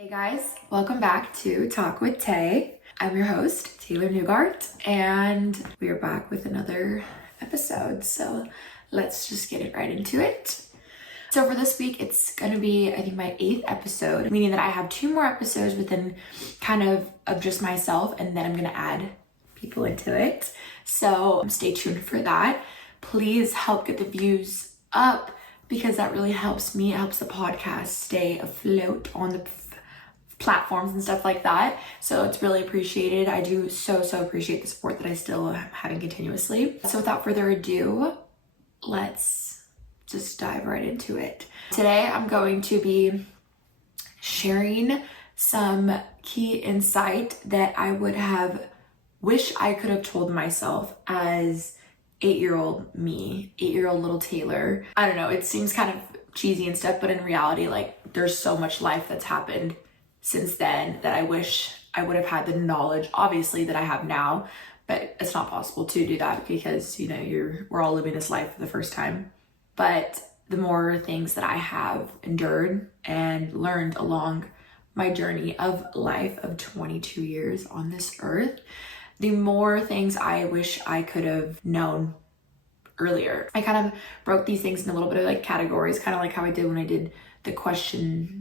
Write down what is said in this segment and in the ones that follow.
Hey guys, welcome back to Talk with Tay. I'm your host, Taylor Newgart, and we are back with another episode. So let's just get right into it. So for this week, it's going to be, I think, my 8th episode, meaning that I have 2 more episodes within kind of just myself, and then I'm going to add people into it. So stay tuned for that. Please help get the views up because that really helps me. It helps the podcast stay afloat on the platforms and stuff like that. So it's really appreciated. I do so appreciate the support that I still am having continuously. So without further ado, let's just dive right into it. Today I'm going to be sharing some key insight that I would have wished I could have told myself as 8-year-old me, 8-year-old little Taylor. I don't know, it seems kind of cheesy and stuff, but in reality, like, there's so much life that's happened since then that I wish I would have had the knowledge, obviously, that I have now, but it's not possible to do that because, you know, we're all living this life for the first time. But the more things that I have endured and learned along my journey of life of 22 years on this earth, the more things I wish I could have known earlier. I kind of broke these things in a little bit of like categories, kind of like how I did when I did the question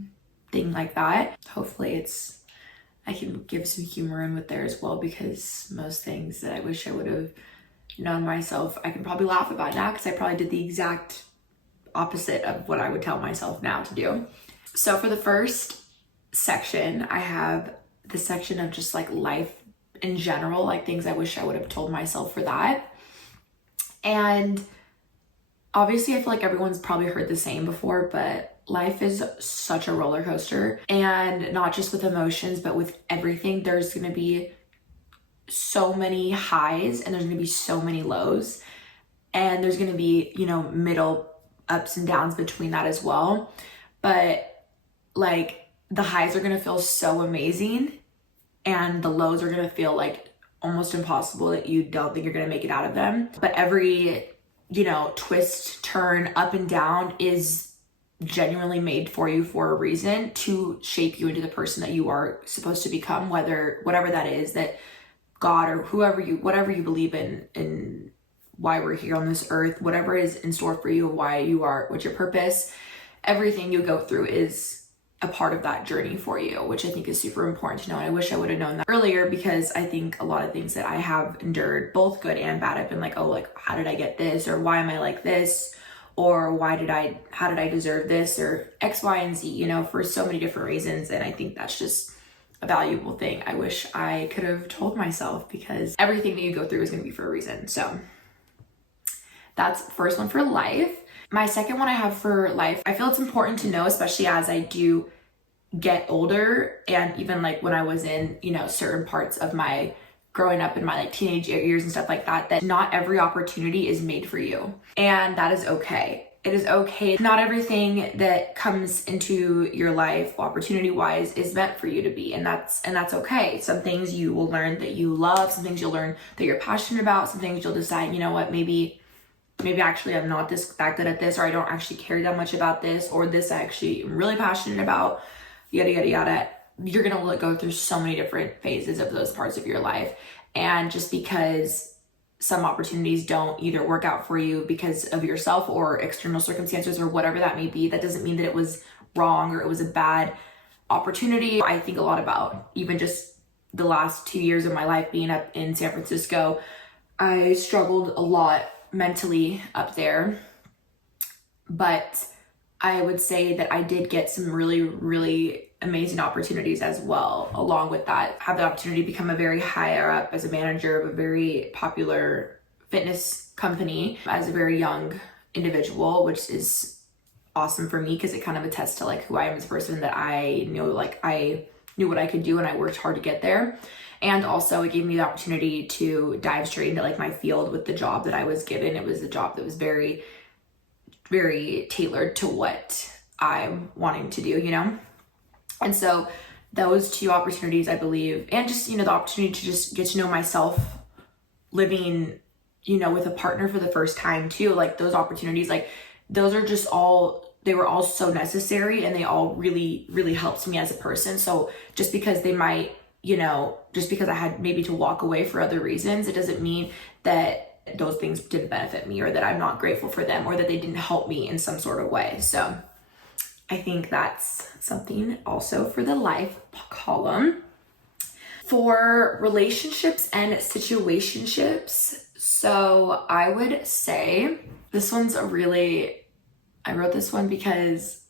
thing like that. Hopefully I can give some humor in with there as well, because most things that I wish I would have known myself, I can probably laugh about now because I probably did the exact opposite of what I would tell myself now to do. So for the first section, I have the section of just like life in general, like things I wish I would have told myself for that. And obviously I feel like everyone's probably heard the same before, but life is such a roller coaster, and not just with emotions, but with everything. There's going to be so many highs and there's going to be so many lows, and there's going to be, you know, middle ups and downs between that as well. But like the highs are going to feel so amazing and the lows are going to feel like almost impossible, that you don't think you're going to make it out of them. But every, you know, twist, turn, up and down is genuinely made for you for a reason, to shape you into the person that you are supposed to become, whatever that is, that God or whatever you believe in why we're here on this earth, whatever is in store for you, what's your purpose, everything you go through is a part of that journey for you, which I think is super important to know. And I wish I would have known that earlier, because I think a lot of things that I have endured, both good and bad, I've been like, oh, like, how did I get this? Or why am I like this? Or how did I deserve this? Or X, Y, and Z, you know, for so many different reasons. And I think that's just a valuable thing I wish I could have told myself, because everything that you go through is going to be for a reason. So that's the first one for life. My second one I have for life, I feel it's important to know, especially as I do get older, and even like when I was in, you know, certain parts of my growing up in my like teenage years and stuff like that, that not every opportunity is made for you. And that is okay. It is okay. Not everything that comes into your life opportunity wise is meant for you to be. And that's okay. Some things you will learn that you love, some things you'll learn that you're passionate about, some things you'll decide, you know what, maybe actually I'm not that good at this, or I don't actually care that much about this, or this I actually am really passionate about, yada, yada, yada. You're going to go through so many different phases of those parts of your life. And just because some opportunities don't either work out for you because of yourself or external circumstances or whatever that may be, that doesn't mean that it was wrong or it was a bad opportunity. I think a lot about even just the last 2 years of my life being up in San Francisco. I struggled a lot mentally up there, but I would say that I did get some really, really amazing opportunities as well. Along with that, have the opportunity to become a very higher up as a manager of a very popular fitness company as a very young individual, which is awesome for me because it kind of attests to like who I am as a person, that I knew what I could do and I worked hard to get there. And also it gave me the opportunity to dive straight into like my field with the job that I was given. It was a job that was very, very tailored to what I'm wanting to do, you know? And so those 2 opportunities, I believe, and just, you know, the opportunity to just get to know myself living, you know, with a partner for the first time too, like those opportunities, like those are just all they were all so necessary, and they all really, really helped me as a person. So just because they might, just because I had maybe to walk away for other reasons, it doesn't mean that those things didn't benefit me, or that I'm not grateful for them, or that they didn't help me in some sort of way. So I think that's something also for the life column. For relationships and situationships, so I would say this one's I wrote this one because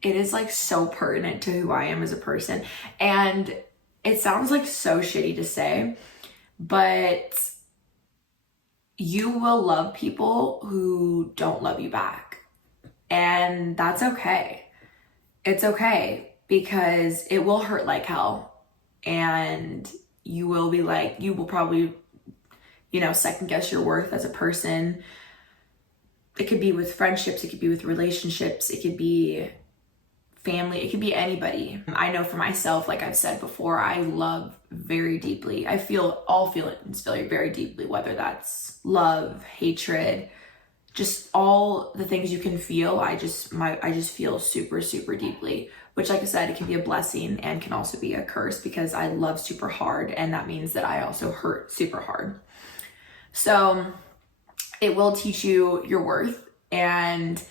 it is like so pertinent to who I am as a person. And it sounds like so shitty to say, but you will love people who don't love you back. And that's okay. It's okay, because it will hurt like hell. And you will probably, second guess your worth as a person. It could be with friendships, it could be with relationships, it could be family, it could be anybody. I know for myself, like I've said before, I love very deeply. I feel all feelings very, very deeply, whether that's love, hatred, just all the things you can feel. I just feel super, super deeply, which, like I said, it can be a blessing and can also be a curse, because I love super hard, and that means that I also hurt super hard. So it will teach you your worth, and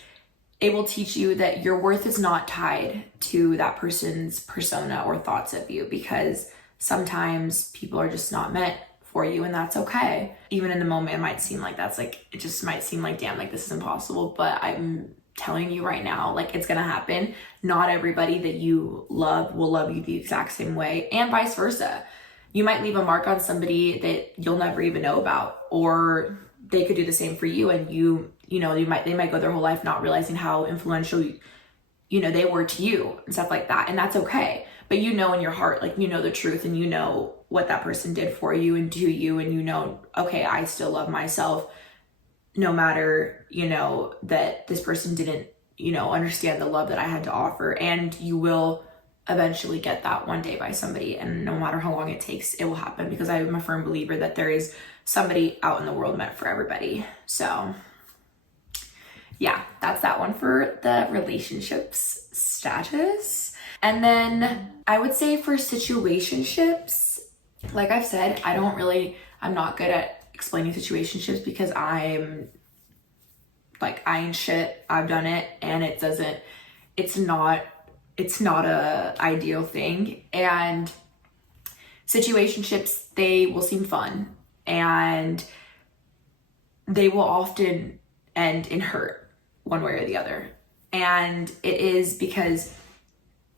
it will teach you that your worth is not tied to that person's persona or thoughts of you, because sometimes people are just not meant for you, and that's okay. Even in the moment, it might seem like it just might seem like, damn, like this is impossible, but I'm telling you right now, like, it's gonna happen. Not everybody that you love will love you the exact same way, and vice versa. You might leave a mark on somebody that you'll never even know about, or they could do the same for you, and they might go their whole life not realizing how influential they were to you and stuff like that. And that's okay. But in your heart, like, the truth, and what that person did for you and to you, and okay, I still love myself, no matter that this person didn't understand the love that I had to offer. And you will eventually get that one day by somebody, and no matter how long it takes, it will happen, because I'm a firm believer that there is somebody out in the world meant for everybody. So yeah, that's that one for the relationships status. And then I would say for situationships, like I've said, I'm not good at explaining situationships, because I ain't shit. I've done it, and it's not a ideal thing. And situationships, they will seem fun, and they will often end in hurt one way or the other. And it is because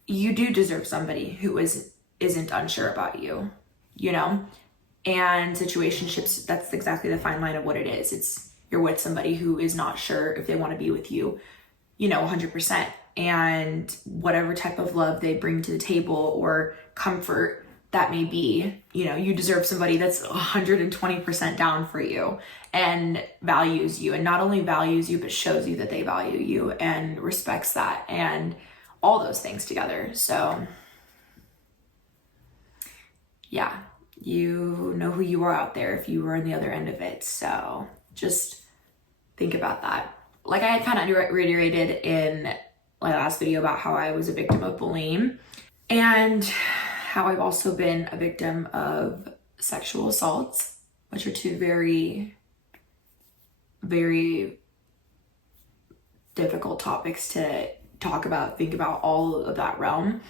you do deserve somebody who isn't unsure about you, and situationships, that's exactly the fine line of what it is. It's you're with somebody who is not sure if they want to be with you, 100%. And whatever type of love they bring to the table, or comfort that may be, you deserve somebody that's 120% down for you and values you, and not only values you, but shows you that they value you and respects that, and all those things together. So yeah, you know who you are out there if you were on the other end of it. So just think about that. Like I had kind of reiterated in my last video about how I was a victim of bullying, and how I've also been a victim of sexual assaults, which are two very, very difficult topics to talk about, think about, all of that realm.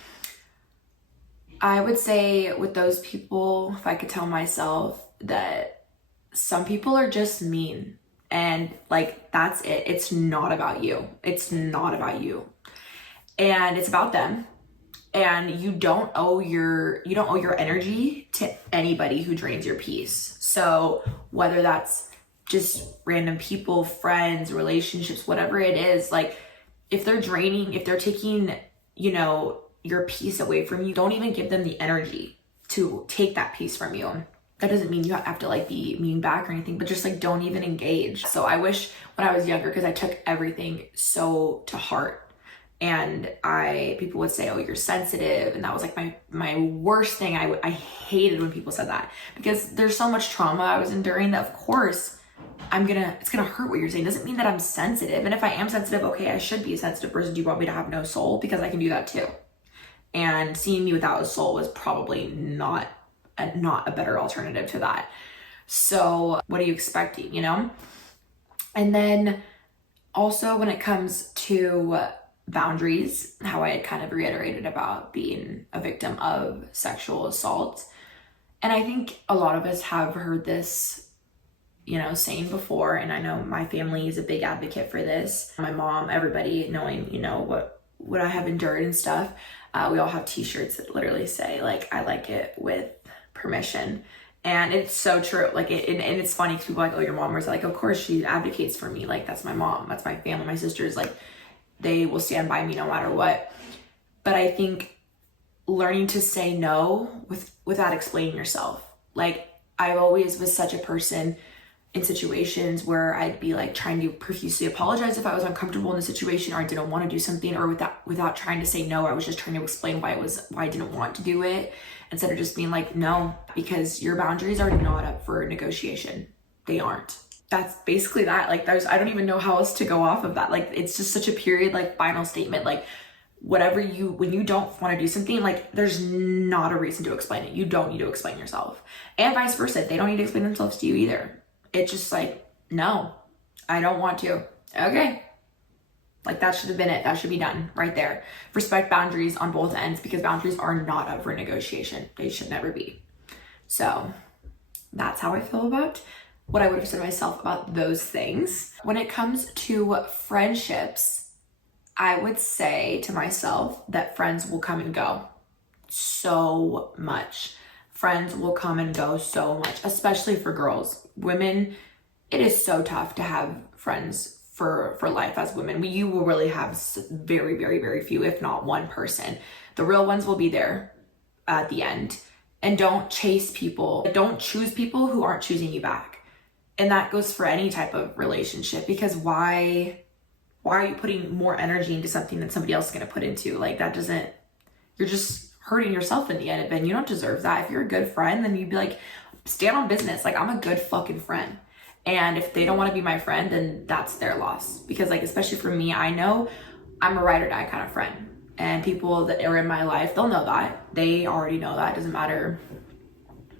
I would say with those people, if I could tell myself that some people are just mean, and like, that's it. It's not about you. It's not about you. And it's about them. And you don't owe your energy to anybody who drains your peace. So whether that's just random people, friends, relationships, whatever it is, like if they're taking, your peace away from you, don't even give them the energy to take that peace from you. That doesn't mean you have to like be mean back or anything, but just like don't even engage. So I wish when I was younger, because I took everything so to heart, and people would say, oh, you're sensitive. And that was like my worst thing. I hated when people said that, because there's so much trauma I was enduring that of course it's gonna hurt what you're saying. Doesn't mean that I'm sensitive. And if I am sensitive, okay, I should be a sensitive person. Do you want me to have no soul? Because I can do that too. And seeing me without a soul was probably not a better alternative to that. So what are you expecting, you know? And then also when it comes to boundaries, how I had kind of reiterated about being a victim of sexual assault. And I think a lot of us have heard this, you know, saying before. And I know my family is a big advocate for this. My mom, everybody knowing, you know, what I have endured and stuff. We all have t-shirts that literally say like, I like it with permission. And it's so true. Like, and it's funny because people are like, oh, your mom was like, of course she advocates for me. Like, that's my mom, that's my family, my sisters, like they will stand by me no matter what. But I think learning to say no without explaining yourself. Like, I always was such a person in situations where I'd be like trying to profusely apologize if I was uncomfortable in the situation or I didn't want to do something, or without trying to say no, I was just trying to explain why I didn't want to do it, instead of just being like, no, because your boundaries are not up for negotiation. They aren't. That's basically that. Like, I don't even know how else to go off of that. Like, it's just such a period, like, final statement. Like, when you don't want to do something, like, there's not a reason to explain it. You don't need to explain yourself. And vice versa. They don't need to explain themselves to you either. It's just like, no, I don't want to. Okay. Like, that should have been it. That should be done right there. Respect boundaries on both ends, because boundaries are not up for negotiation. They should never be. So that's how I feel about what I would have said to myself about those things. When it comes to friendships, I would say to myself that friends will come and go so much. Friends will come and go so much, especially for girls. Women, it is so tough to have friends for life as women. You will really have very, very, very few, if not one person. The real ones will be there at the end. And don't chase people. Don't choose people who aren't choosing you back. And that goes for any type of relationship, because why are you putting more energy into something that somebody else is going to put into? Like, you're just hurting yourself in the end, and you don't deserve that. If you're a good friend, then you'd be like, stand on business. Like, I'm a good fucking friend. And if they don't want to be my friend, then that's their loss. Because, like, especially for me, I know I'm a ride or die kind of friend. And people that are in my life, they'll know that. They already know that. It doesn't matter,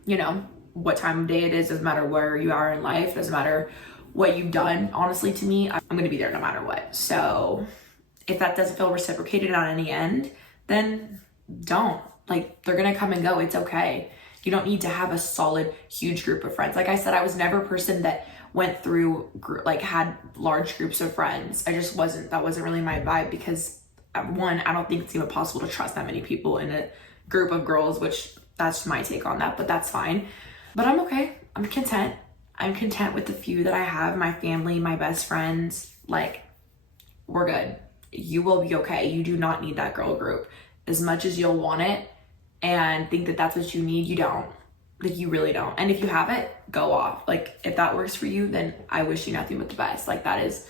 you know, what time of day it is. Doesn't matter where you are in life. Doesn't matter what you've done. Honestly, to me, I'm going to be there no matter what. So if that doesn't feel reciprocated on any end, then don't. Like, they're going to come and go. It's okay. You don't need to have a solid, huge group of friends. Like I said, I was never a person that went through, like, had large groups of friends. That wasn't really my vibe, because one, I don't think it's even possible to trust that many people in a group of girls, which that's my take on that, but that's fine. But I'm okay. I'm content. I'm content with the few that I have, my family, my best friends. Like, we're good. You will be okay. You do not need that girl group. As much as you'll want it and think that that's what you need, you don't. Like, you really don't. And if you have it, go off. Like, if that works for you, then I wish you nothing but the best. Like, that is,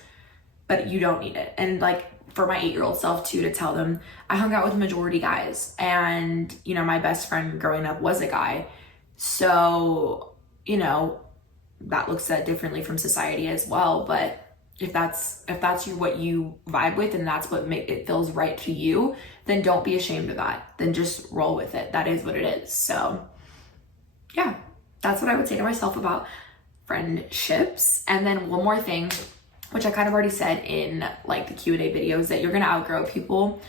but you don't need it. And, like, for my 8-year-old self too, to tell them, I hung out with majority guys, and, you know, my best friend growing up was a guy. So, you know, that looks at differently from society as well. But if that's what you vibe with, and that's what it feels right to you, then don't be ashamed of that. Then just roll with it. That is what it is. So yeah, that's what I would say to myself about friendships. And then one more thing, which I kind of already said in, like, the Q&A videos, that you're going to outgrow people,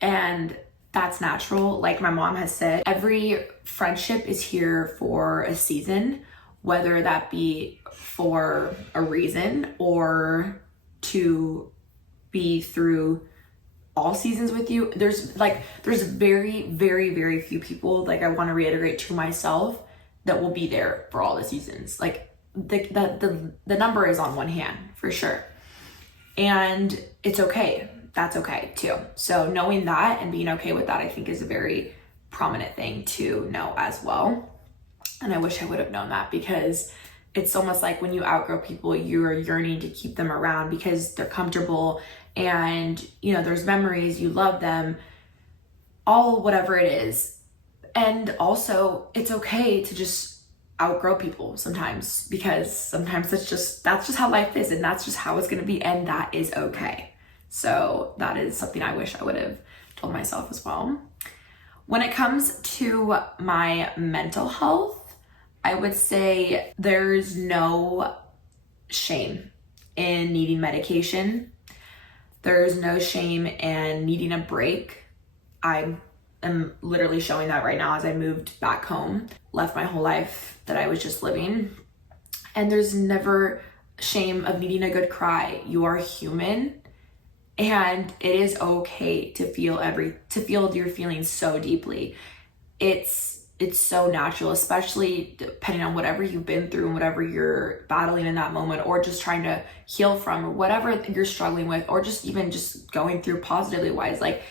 and that's natural. Like my mom has said, every friendship is here for a season, whether that be for a reason or to be through all seasons with you. There's very, very, very few people, like, I want to reiterate to myself, that will be there for all the seasons. Like, the number is on one hand for sure. And it's okay. That's okay too. So knowing that and being okay with that, I think, is a very prominent thing to know as well. And I wish I would have known that, because it's almost like when you outgrow people, you're yearning to keep them around because they're comfortable, and, you know, there's memories, you love them, all whatever it is. And also, it's okay to just outgrow people sometimes, because sometimes that's just how life is, and that's just how it's going to be, and that is okay. So that is something I wish I would have told myself as well. When it comes to my mental health, I would say there's no shame in needing medication. There's no shame in needing a break. I am literally showing that right now as I moved back home, left my whole life that I was just living. And there's never shame of needing a good cry. You are human, and it is okay to feel your feelings so deeply. It's so natural, especially depending on whatever you've been through and whatever you're battling in that moment, or just trying to heal from, or whatever you're struggling with, or just even just going through positively wise. Like,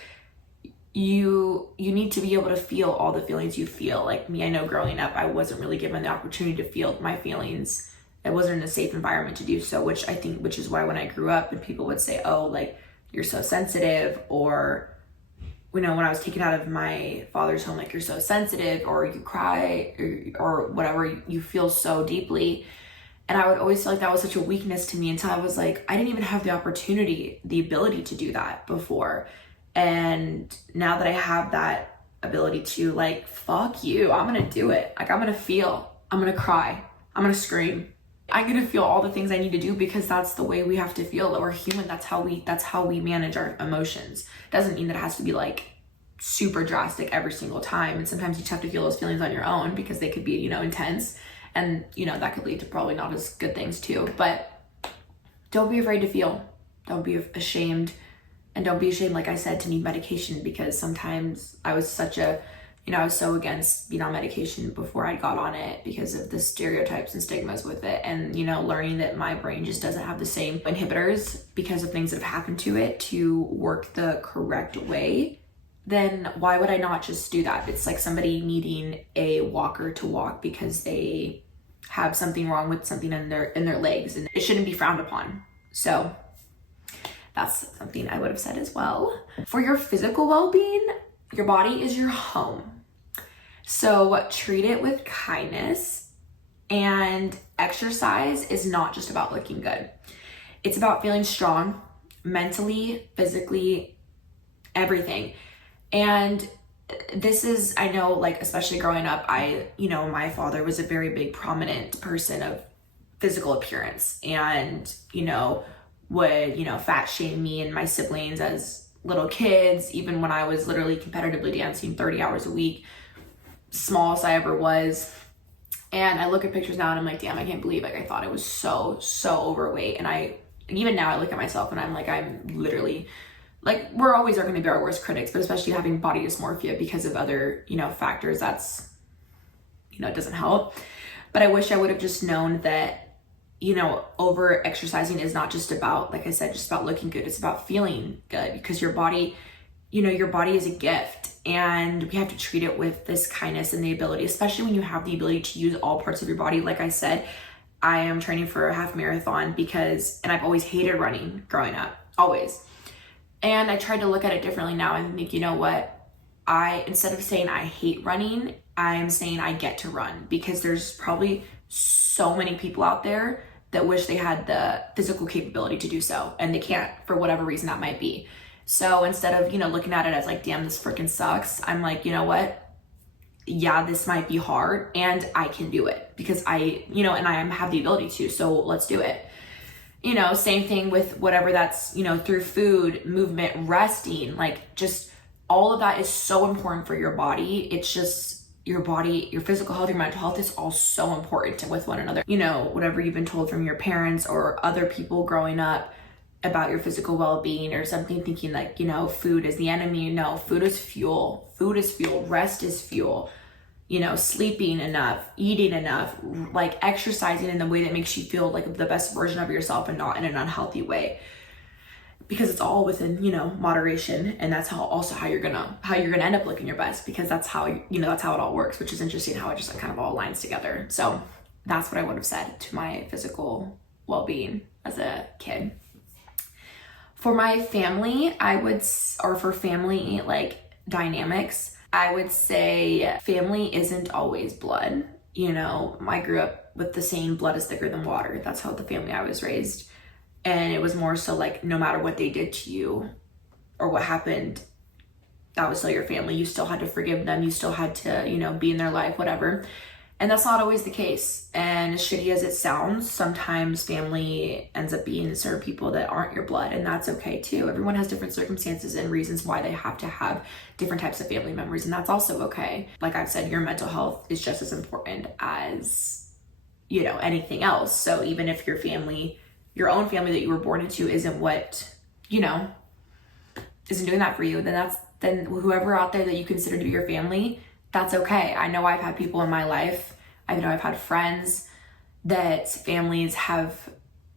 you need to be able to feel all the feelings you feel. Like me, I know growing up, I wasn't really given the opportunity to feel my feelings. I wasn't in a safe environment to do so, which is why when I grew up and people would say, oh, like, you're so sensitive, or, you know, when I was taken out of my father's home, like, you're so sensitive, or you cry, or whatever, you feel so deeply. And I would always feel like that was such a weakness to me, until I was like, I didn't even have the ability to do that before. And now that I have that ability to, like, fuck you, I'm gonna do it. Like, I'm gonna feel, I'm gonna cry, I'm gonna scream. I'm gonna feel all the things I need to do, because that's the way we have to feel. That we're human. That's how we manage our emotions. Doesn't mean that it has to be like super drastic every single time. And sometimes you just have to feel those feelings on your own, because they could be, you know, intense, and, you know, that could lead to probably not as good things too. But don't be afraid to feel. Don't be ashamed, and don't be ashamed, like I said, to need medication, because sometimes I was I was so against being on medication before I got on it, because of the stereotypes and stigmas with it. And, you know, learning that my brain just doesn't have the same inhibitors because of things that have happened to it to work the correct way, then why would I not just do that? It's like somebody needing a walker to walk because they have something wrong with something in their legs, and it shouldn't be frowned upon. So that's something I would have said as well. For your physical well-being, your body is your home. So treat it with kindness, and exercise is not just about looking good. It's about feeling strong mentally, physically, everything. And this is, I know, like, especially growing up, my father was a very big prominent person of physical appearance, and, would, fat shame me and my siblings as little kids, even when I was literally competitively dancing 30 hours a week, smallest I ever was. And I look at pictures now and I'm like, damn, I can't believe, like, I thought I was so overweight. And even now I look at myself and I'm like, I'm literally, like, we're always are going to be our worst critics, but especially having body dysmorphia because of other, factors, that's, it doesn't help. But I wish I would have just known that, over exercising is not just about, like I said, just about looking good. It's about feeling good, because your body, your body is a gift, and we have to treat it with this kindness and the ability, especially when you have the ability to use all parts of your body. Like I said, I am training for a half marathon and I've always hated running growing up, always. And I tried to look at it differently now and think, you know what? Instead of saying I hate running, I'm saying I get to run, because there's probably so many people out there that wish they had the physical capability to do so, and they can't for whatever reason that might be. So instead of, looking at it as like, damn, this freaking sucks, I'm like, you know what? Yeah, this might be hard, and I can do it, because I have the ability to, so let's do it. Same thing with whatever that's, through food, movement, resting, like, just all of that is so important for your body. It's just your body, your physical health, your mental health is all so important with one another. Whatever you've been told from your parents or other people growing up about your physical well-being or something, thinking like, food is the enemy. No, food is fuel. Food is fuel. Rest is fuel. Sleeping enough, eating enough, like exercising in the way that makes you feel like the best version of yourself and not in an unhealthy way. Because it's all within, moderation, and that's how you're gonna end up looking your best, because that's how that's how it all works, which is interesting how it just like kind of all aligns together. So that's what I would have said to my physical well-being as a kid. For my family, for family like dynamics, I would say family isn't always blood. you know, I grew up with the saying, blood is thicker than water. That's how the family I was raised. And it was more so like, no matter what they did to you or what happened, that was still your family. You still had to forgive them. You still had to, you know, be in their life, whatever. And that's not always the case. And as shitty as it sounds, sometimes family ends up being certain people that aren't your blood, and that's okay too. Everyone has different circumstances and reasons why they have to have different types of family members, and that's also okay. Like I've said, your mental health is just as important as, you know, anything else. So even if your family, your own family that you were born into isn't what, you know, isn't doing that for you, then whoever out there that you consider to be your family, that's okay. I know I've had people in my life, I know I've had friends that families have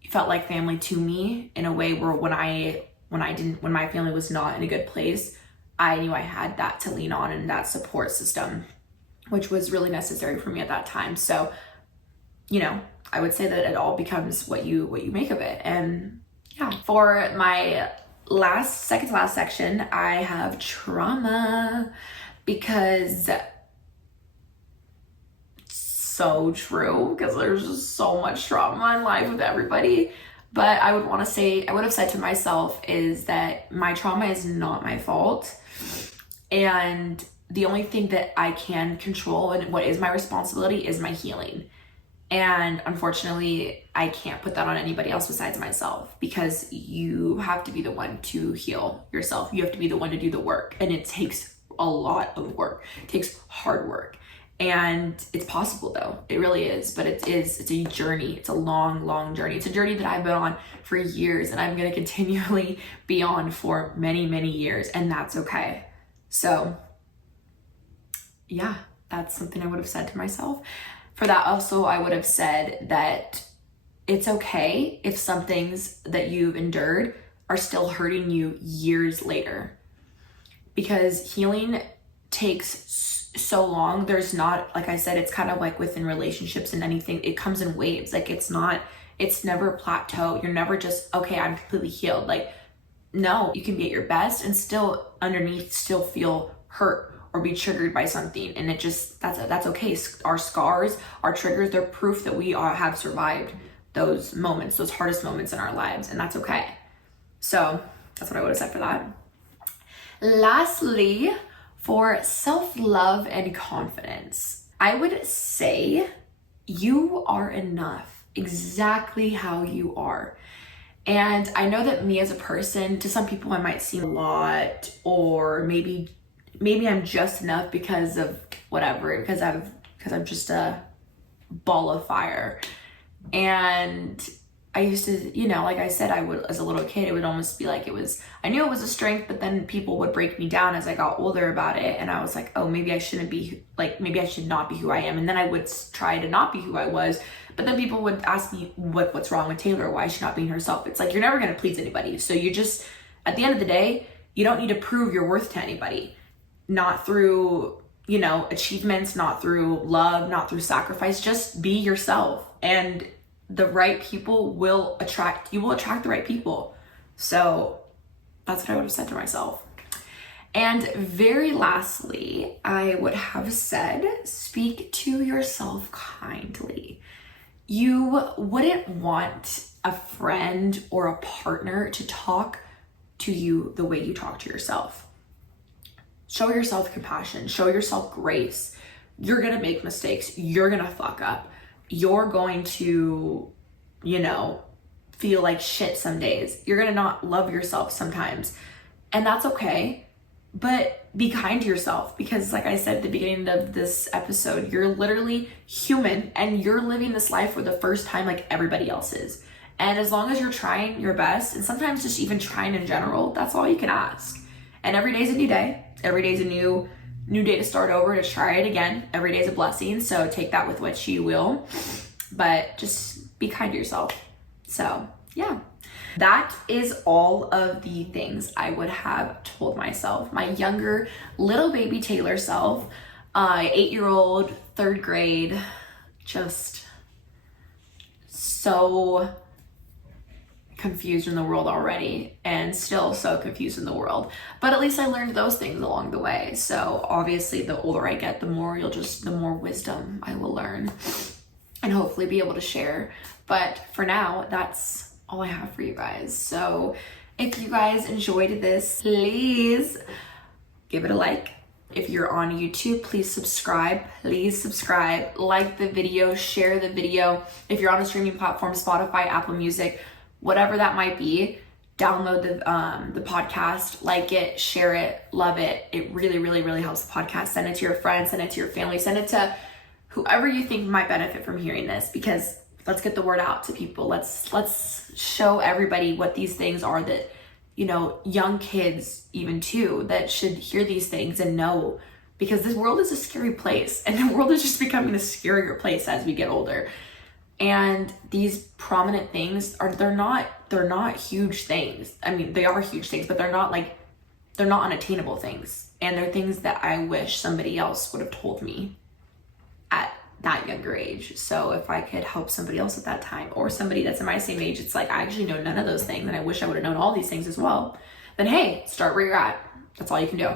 felt like family to me in a way where when my family was not in a good place, I knew I had that to lean on and that support system, which was really necessary for me at that time. So, you know, I would say that it all becomes what you make of it. And yeah, for my second to last section, I have trauma, because so true, because there's just so much trauma in life with everybody. But I would have said to myself is that my trauma is not my fault. And the only thing that I can control and what is my responsibility is my healing. And unfortunately, I can't put that on anybody else besides myself, because you have to be the one to heal yourself. You have to be the one to do the work. And it takes a lot of work. It takes hard work. And it's possible though. It really is. But it's a journey. It's a long, long journey. It's a journey that I've been on for years, and I'm going to continually be on for many, many years. And that's okay. So yeah, that's something I would have said to myself. For that also, I would have said that it's okay if some things that you've endured are still hurting you years later. Because healing takes so long. There's not, like I said, it's kind of like within relationships and anything, it comes in waves. Like it's never a plateau. You're never just, okay, I'm completely healed. Like, no, you can be at your best and still underneath still feel hurt or be triggered by something. And it just, that's okay. Our scars, our triggers, they're proof that we all have survived those moments, those hardest moments in our lives. And that's okay. So that's what I would have said for that. Lastly, for self-love and confidence, I would say you are enough exactly how you are. And I know that me as a person, to some people I might seem a lot, or maybe I'm just enough because of whatever, because I'm just a ball of fire. And I used to, you know, like I said, I would, as a little kid, it would almost be like I knew it was a strength, but then people would break me down as I got older about it. And I was like, oh, maybe I shouldn't be, like, maybe I should not be who I am. And then I would try to not be who I was. But then people would ask me what's wrong with Taylor, why is she not being herself? It's like, you're never going to please anybody. So you just, at the end of the day, you don't need to prove your worth to anybody. Not through, you know, achievements, not through love, not through sacrifice. Just be yourself. And the right people will attract the right people. So that's what I would have said to myself. And very lastly, I would have said, speak to yourself kindly. You wouldn't want a friend or a partner to talk to you the way you talk to yourself. Show yourself compassion, show yourself grace. You're gonna make mistakes, you're gonna fuck up. You're going to, you know, feel like shit some days. You're gonna not love yourself sometimes. And that's okay. But be kind to yourself, because like I said at the beginning of this episode, you're literally human and you're living this life for the first time like everybody else is. And as long as you're trying your best, and sometimes just even trying in general, that's all you can ask. And every day is a new day. Every day is a new day to start over, to try it again. Every day is a blessing. So take that with what you will, but just be kind to yourself. So yeah, that is all of the things I would have told myself. My younger little baby Taylor self, 8-year-old, 3rd grade, just so confused in the world already and still so confused in the world. But at least I learned those things along the way. So obviously the older I get, the more wisdom I will learn and hopefully be able to share. But for now, that's all I have for you guys. So if you guys enjoyed this, please give it a like. If you're on YouTube, please subscribe. Please subscribe, like the video, share the video. If you're on a streaming platform, Spotify, Apple Music, whatever that might be, download the podcast, like it, share it, love it. It really, really, really helps the podcast. Send it to your friends, send it to your family, send it to whoever you think might benefit from hearing this, because let's get the word out to people. Let's show everybody what these things are, that, you know, young kids even too, that should hear these things and know, because this world is a scary place and the world is just becoming a scarier place as we get older. And these prominent things they're not huge things. I mean, they are huge things, but they're not unattainable things. And they're things that I wish somebody else would have told me at that younger age. So if I could help somebody else at that time, or somebody that's in my same age, it's like, I actually know none of those things and I wish I would have known all these things as well, then hey, start where you're at. That's all you can do.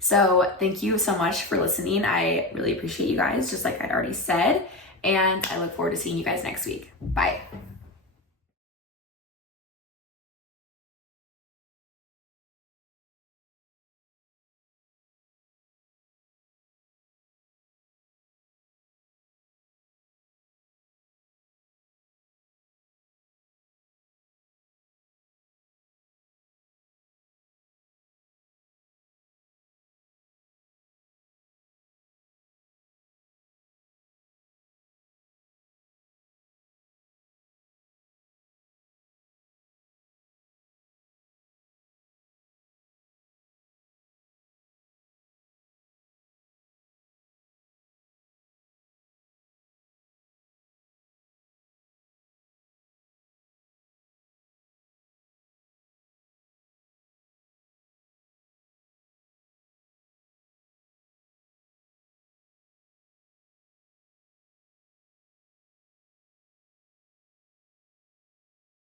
So thank you so much for listening. I really appreciate you guys, just like I already said. And I look forward to seeing you guys next week. Bye.